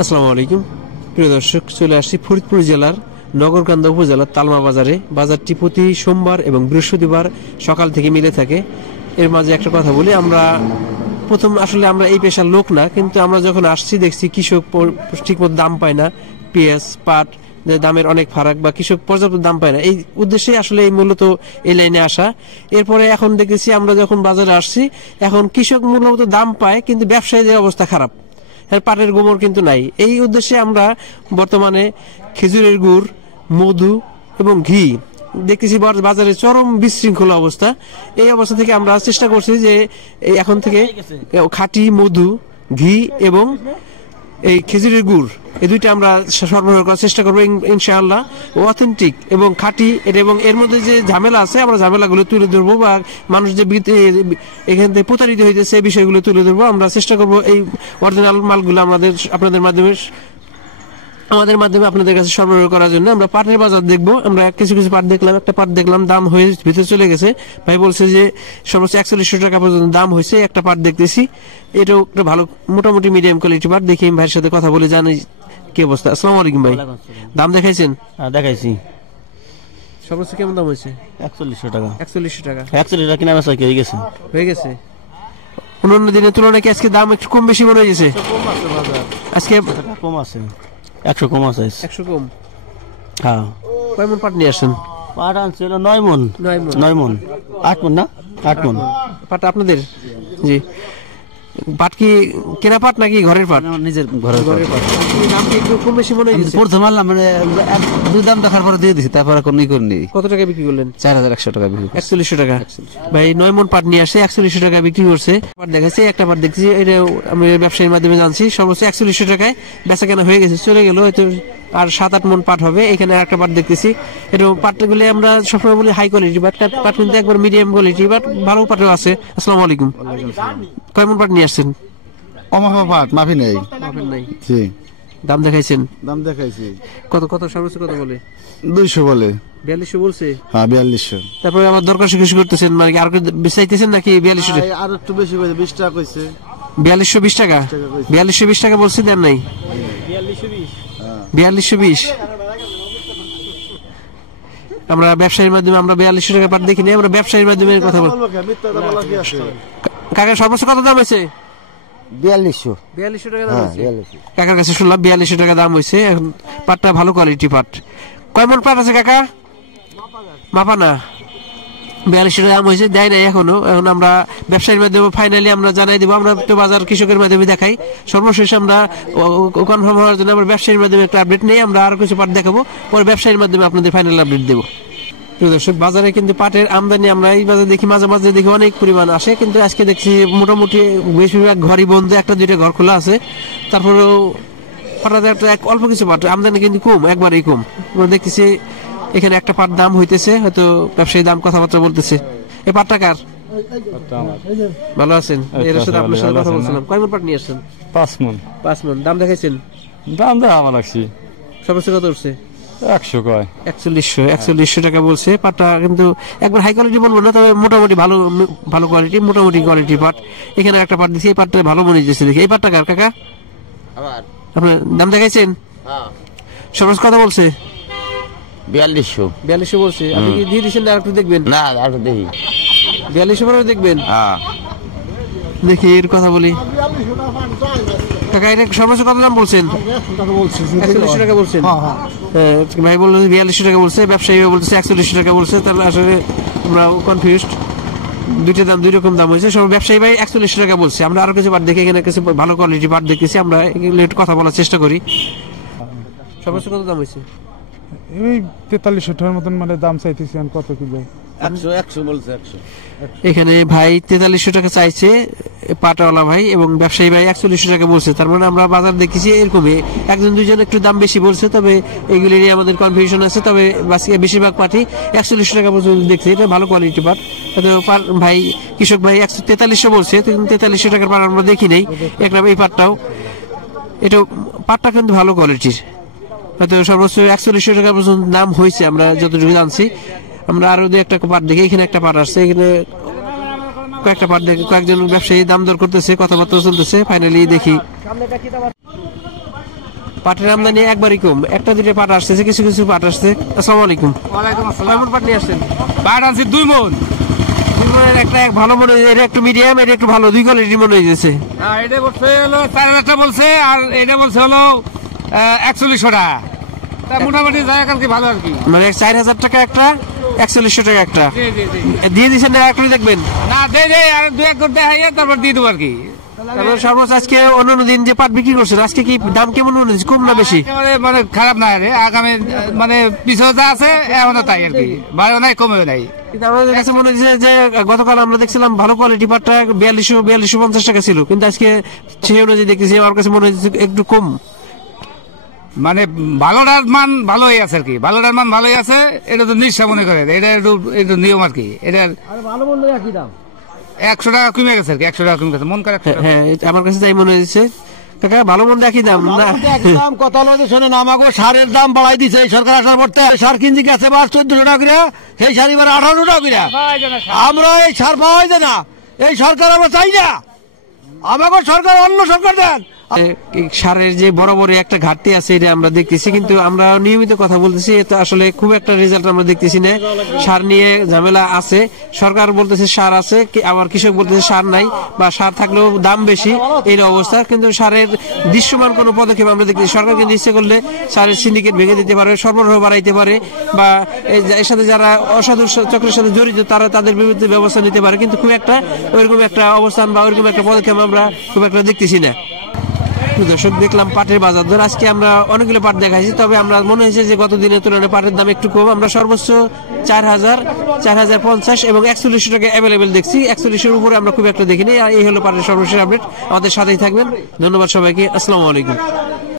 আসসালামু আলাইকুম প্রিয় দর্শক, চলে আসছি ফরিদপুর জেলার নগরকান্দা উপজেলার তালমা বাজারে। বাজারটি প্রতি সোমবার এবং বৃহস্পতিবার সকাল থেকে মিলে থাকে। এর মাঝে একটা কথা বলি, আমরা প্রথম আসলে আমরা এই পেশার লোক না, কিন্তু আমরা যখন আসছি দেখছি কৃষক ঠিকমতো দাম পায় না, পেঁয়াজ পাট দামের অনেক ফারাক বা কৃষক পর্যাপ্ত দাম পায় না। এই উদ্দেশ্যে আসলে এই মূলত এই লাইনে আসা। এরপরে এখন দেখেছি আমরা যখন বাজারে আসছি, এখন কৃষক মূলত দাম পায় কিন্তু ব্যবসায়ীদের অবস্থা খারাপ, পাটের গোবর কিন্তু নাই। এই উদ্দেশ্যে আমরা বর্তমানে খেজুরের গুড়, মধু এবং ঘি দেখতেছি বাজারে চরম বিশৃঙ্খল অবস্থা। এই অবস্থা থেকে আমরা চেষ্টা করছি যে এখন থেকে খাঁটি মধু, ঘি এবং এই খেজুরের গুড় এই দুইটা আমরা সরবরাহ করার চেষ্টা করবো ইনশাআল্লাহ। অথেন্টিক এবং খাঁটি এবং এর মধ্যে যে ঝামেলা আছে আমরা ঝামেলাগুলো তুলে ধরবো, বা মানুষ যে এখান থেকে প্রতারিত হইতেছে এই বিষয়গুলো তুলে ধরবো। আমরা চেষ্টা করবো এই অরিজিনাল মালগুলো আপনাদের মাধ্যমে আপনাদের কাছে সরবরাহ করার জন্য। আমরা পাটের বাজার দেখবো, আমরা কিছু পাট দেখলাম, একটা পাট দেখলাম দাম হয়ে ভিতরে চলে গেছে। ভাই বলছে যে সর্বোচ্চ 4100 টাকা পর্যন্ত দাম হয়েছে। একটা পাট দেখতেছি, এটাও একটা ভালো মোটামুটি মিডিয়াম কোয়ালিটি পাট। দেখি ভাইয়ের সাথে কথা বলে জানি কি অবস্থা। আসসালামু আলাইকুম ভাই, দাম দেখাইছেন? দেখাইছি। সর্বোচ্চ কেমন দাম হয়েছে? 4100 টাকা। 4100 টাকা। 41 টাকা কিনা বেচা হয়ে গেছে। অন্যান্য দিনের তুলনায় কি আজকে দাম একটু কম বেশি মনে হয়েছে? আজকে কম আছে, 100 কম আছে। 100 কম। হ্যাঁ। কয় মন পাট নিয়ে আসছেন? পাট আনছিল 9 মন। 9 মন 8 মন না 8 মন পাট আপনাদের? জি। পাট কি কেনা পাট নাকি ঘরের পাট? নিজের ঘরের পাট। দাম কি একটু কম বেশি মনে হয়েছে? প্রথম আনলাম মানে দুই দাম দেখার পরে দিয়ে দিছি, তারপর কোন ই করিনি। কত টাকা বিক্রি করলেন? 4100 টাকা বিক্রি। 4100 টাকা। ভাই 9 মন পাট নিয়ে আসে 4100 টাকা বিক্রি করছে। পাট দেখাচ্ছে, একটা পাট দেখছি, এটা আমি ব্যবসায়ীর মাধ্যমে জানছি সর্বোচ্চ 4100 টাকায় বেচা কেনা হয়ে গেছে, চলে গেল। হয়তো আর 7-8 মন পাট হবে। এখানে একটা পাট দেখতেছি, এটা পাটগুলো আমরা সবসময় বলি হাই কোয়ালিটি বাট, পাট কিন্তু একবার মিডিয়াম কোয়ালিটি বাট ভালো পাটও আছে। আসসালামু আলাইকুম। কয় মন পাট নিয়ে আসছেন? পাট মাফি নেই। জি। দাম দেখাইছেন? দাম দেখাইছি। কত সর্বোচ্চ কত বলে? 200 বলে। 4200 বলছে? হ্যাঁ 4200। তারপরে আবার দরকার কিছু করতেছেন মানে আর বেচাইতেছেন নাকি? 4200 আর একটু বেশি কইছে, 20 টাকা কইছে। 4220 টাকা? 4220 টাকা বলছে, দেন নাই? 4220। আমরা ব্যবসায়ীর মাধ্যমে আমরা 4200 টাকা পাট দেখিনি, আমরা ব্যবসায়ীর মাধ্যমে কথা বল। কাকা সর্বোচ্চ কত দাম আছে? 4200 টাকা দাম আছে। কাকার কাছে শুনলাম 4200 টাকা দাম হয়েছে। এখন পাটটা ভালো কোয়ালিটি পাট। কয় মন পাট আছে কাকা? মাপা না। 4200 টাকা দাম হয়েছে, দেয় নাই এখনো। এখন আমরা ব্যবসায়ীর মাধ্যমে ফাইনালি আমরা জানাই দেবো। আমরা তো বাজার কৃষকের মাধ্যমে দেখাই, সর্বশেষ আমরা কনফার্ম হওয়ার জন্য আমরা ব্যবসায়ীর মাধ্যমে একটা আপডেট নেই। আমরা আরো কিছু পাট দেখাবো, পরে ব্যবসায়ীর মাধ্যমে আপনাদের ফাইনাল আপডেট দেবো। দর্শক, বাজারে কিন্তু পাটের আমদানি আমরা এই বাজারে দেখি, মাঝে মাঝে দেখি অনেক পরিমাণ আসে, কিন্তু আজকে দেখছি মোটামুটি বেশিরভাগ ঘরই বন্ধ, একটা দুইটা ঘর খোলা আছে। তারপরেও পাটাতে একটা অল্প কিছু পাট আমদানি কিন্তু কম, একবারই কম। দেখতেছি এখানে একটা পাট দাম হইতেছে, হয়তো ব্যবসায়ী দাম কথাবার্তা বলতেছে। এই পাটটা কার? ভালো আছেন? এর সাথে আপনার সাথে কথা বলছিলাম। কয় মন পাট নিয়ে আসছেন? 5 মন। 5 মন। দাম দেখাইছেন? দাম দেওয়া আমার লাগছে। সর্বোচ্চ কত উঠছে? 100 কয়। 4100 টাকা বলছে। পাটটা কিন্তু একবার হাই কোয়ালিটি বলবো না, তবে মোটামুটি ভালো কোয়ালিটি, মোটামুটি কোয়ালিটি পাট। এখানে একটা পাট দিচ্ছি, এই পাটটা ভালো মনে হচ্ছে দেখি। এই পাটটা কার কাকা? আপনার দাম দেখাইছেন? সর্বোচ্চ কত বলছে? 4200 বলছে। আপনি কি দিয়ে দিচ্ছেন না আর একটু দেখবেন? না আর দেখি 4200 পরে দেখবেন। দেখি এর কথা বলি। কাকা এটা সর্বোচ্চ কত দাম বলছেন? 4100 টাকা বলছেন। ভাই বললো 4200 টাকা বলছে, ব্যবসায়ী বলছে 4100 টাকা বলছে। তাহলে আসলে আমরা কনফিউজড, দুইটা দাম দুই রকম দাম হয়েছে। সব ব্যবসায়ী ভাই 4100 টাকা বলছে। আমরা আরো কিছু পাট দেখে এখানে কিছু ভালো কোয়ালিটি পাট দেখতেছি, আমরা এগুলো একটু কথা বলার চেষ্টা করি। সর্বোচ্চ কত দাম হয়েছে? এই 4300 টাকার মতন মানে দাম চাইতেছি। কত কিলো? 100 বলছে। 100 এখানে ভাই 4300 টাকা চাইছে পাটাওয়ালা ভাই, এবং ব্যবসায়ী ভাই 4100 টাকা বলছে। তার মানে আমরা বাজার দেখেছি এরকমই, একজন দুইজন একটু দাম বেশি বলছে, তবে এগুলি নিয়ে আমাদের কনফিউশন আছে। তবে বেশিরভাগ পাটি 4100 টাকা পর্যন্ত দেখছি, এটা ভালো কোয়ালিটি পাট। ভাই কৃষক ভাই 4300 বলছে, 4300 টাকার পাট আমরা দেখি নেই। একটা এই পাটটাও, এটা পাটটা কিন্তু ভালো কোয়ালিটির, হয়তো সর্বোচ্চ 4100 টাকা পর্যন্ত দাম হয়েছে আমরা যতটুকু জানছি। আমরা আরো দু একটা পাট দেখি, এখানে একটা পাট আসছে, এখানে কয়েকটা পাট দেখে কয়েকজন ব্যবসায়ী দাম দর করতেছে, কথাবার্তা চলতেছে। ফাইনালি দেখি পাটের আমদানি একবারই কম, একটা দুটো পাট আসতেছে, কিছু কিছু পাট আসছে। আসসালামু আলাইকুম। ওয়ালাইকুম আসসালাম। কেমন পাট নিয়ে আসছেন? পাট আনছি 2 মণ। একটা এক ভালো মনে হয়েছে, এটা একটু মিডিয়াম, এটা একটু ভালো, 2 কোয়ালিটি মনে হয়েছে। হ্যাঁ, এটা বলছে হলো 4000 বলছে, আর এটা বলছে হলো 4100 টাকা। তা মোটামুটি জায়গা আর কি ভালো আর কি। মানে 4000 টাকা একটা, 4100 টাকা একটা। জি জি জি। দিয়ে দিচ্ছেন না, একটু দেখবেন। না দে আর 2-1 করে দেখাইয়া তারপর দিয়ে দেবো আর কি। তারপর সর্বোচ্চ আজকে অন্যান্য দিন যে পাট বিক্রি করছেন, আজকে কি দাম কেমন মনে হচ্ছে, কম না বেশি? মানে খারাপ না রে, আগামী মানে পিছনে যা আছে এখনো তাই আর কি, বাড়িও নাই কমেও নাই। কিন্তু আমাদের কাছে মনে হচ্ছে যে গতকাল আমরা দেখছিলাম ভালো কোয়ালিটি পাটটা 4250 টাকা ছিল, কিন্তু আজকে সেই অনুযায়ী দেখতেছি আমার কাছে মনে হচ্ছে একটু কম। মানে ভালোটার মান ভালোই আছে আর কি, ভালোটার মান ভালোই আছে, এটা তো নিঃশ্বাস মনে করে, এটা একটু নিয়ম আর কি। এটা ভালো মন্দ একই দাম। 100 টাকা কমে গেছে আর কি, 100 টাকা কমে গেছে, মন করে। হ্যাঁ, আমার কাছে তাই মনে হচ্ছে। কাকা ভালো মন্দ একই দাম না? দাম কত হলো শোনেন, আমাকে সারের দাম বাড়াই দিছে এই সরকার আসার পর। সার কিনতে গেছে বার 1400 টাকা করে, সেই সার এবার 1800 টাকা করে। আমরা এই সার পাওয়াই যায় না, এই সরকার আমরা চাই না, আমাকে সরকার অন্য সরকার দেন। সারের যে বরাবর একটা ঘাটতি আছে এটা আমরা দেখতেছি, কিন্তু আমরা নিয়মিত কথা বলতেছি, এটা আসলে খুব একটা রেজাল্ট আমরা দেখতেছি না। সার নিয়ে ঝামেলা আছে, সরকার বলতেছে সার আছে, আবার কৃষক বলতেছে সার নাই, বা সার থাকলেও দাম বেশি, এই অবস্থা। কিন্তু সারের দৃশ্যমান কোনো পদক্ষেপ আমরা দেখতেছি। সরকার কিন্তু ইচ্ছে করলে সারের সিন্ডিকেট ভেঙে দিতে পারে, সরবরাহ বাড়াইতে পারে, বা এর সাথে যারা অসাধু চক্রের সাথে জড়িত তারা তাদের বিরুদ্ধে ব্যবস্থা নিতে পারে, কিন্তু খুব একটা ওইরকম একটা অবস্থান বা ওইরকম একটা পদক্ষেপ আমরা খুব একটা দেখতেছি না। দর্শক, দেখলাম পাটের বাজার দর। আজকে আমরা অনেকগুলো পাট দেখাইছি, তবে আমরা মনে হয়েছে যে গত দিনের তুলনায় পাটের দাম একটু কম। আমরা সর্বোচ্চ 4000, 4050 এবং 4100 টাকা অ্যাভেলেবেল দেখছি। 4100-এর উপরে আমরা খুব একটা দেখিনি। আর এই হলো পাটের সর্বশেষ আপডেট। আমাদের সাথেই থাকবেন। ধন্যবাদ সবাইকে। আসসালামু আলাইকুম।